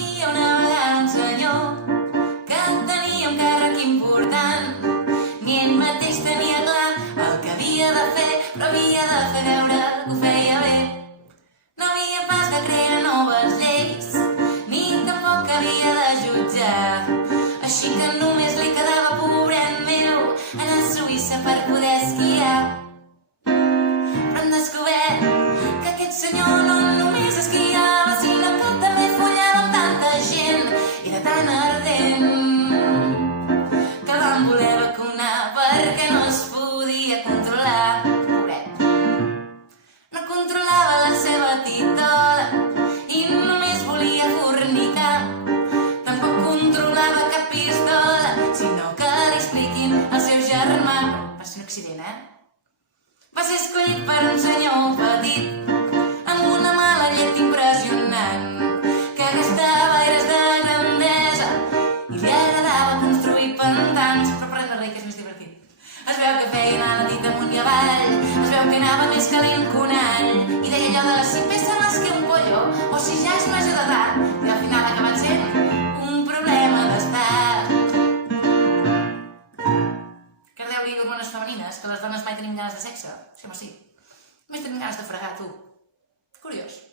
havia una vegada un senyor que tenia un càrrec important. Ni ell mateix tenia clar el que havia de fer, però havia de fer veure que ho feia bé. No havia pas de crear noves lleis, ni tampoc havia de jutjar. Així que només li quedava, pobret meu, anar a Suïssa per poder esquiar. Però hem descobert que aquest senyor no només esquiava, sinó que també follava amb tanta gent i era tan ardent que el van voler vacunar perquè no es podia controlar. Pobret. No controlava la seva titola i només volia fornicar. Tampoc controlava cap pistola, sinó que li expliquin al seu germà. Va ser un accident, Va ser escollit per un senyor petit amb una mala llet impressionant, que gastava aires de grandesa i li agradava construir pantans. Però parlem de rei, que és més divertit. Es veu que feia anar la dita amunt i avall, es veu que anava més calent que un all, i deia allò de si pesa més que un pollo o si ja és major d'edat, i al final ha acabat sent un problema d'estat. Cardeu-li hormones femenines, que les dones mai tenim ganes de sexe. Sí, home, sí. Només tenim ganes de fregar, tu. Curiós.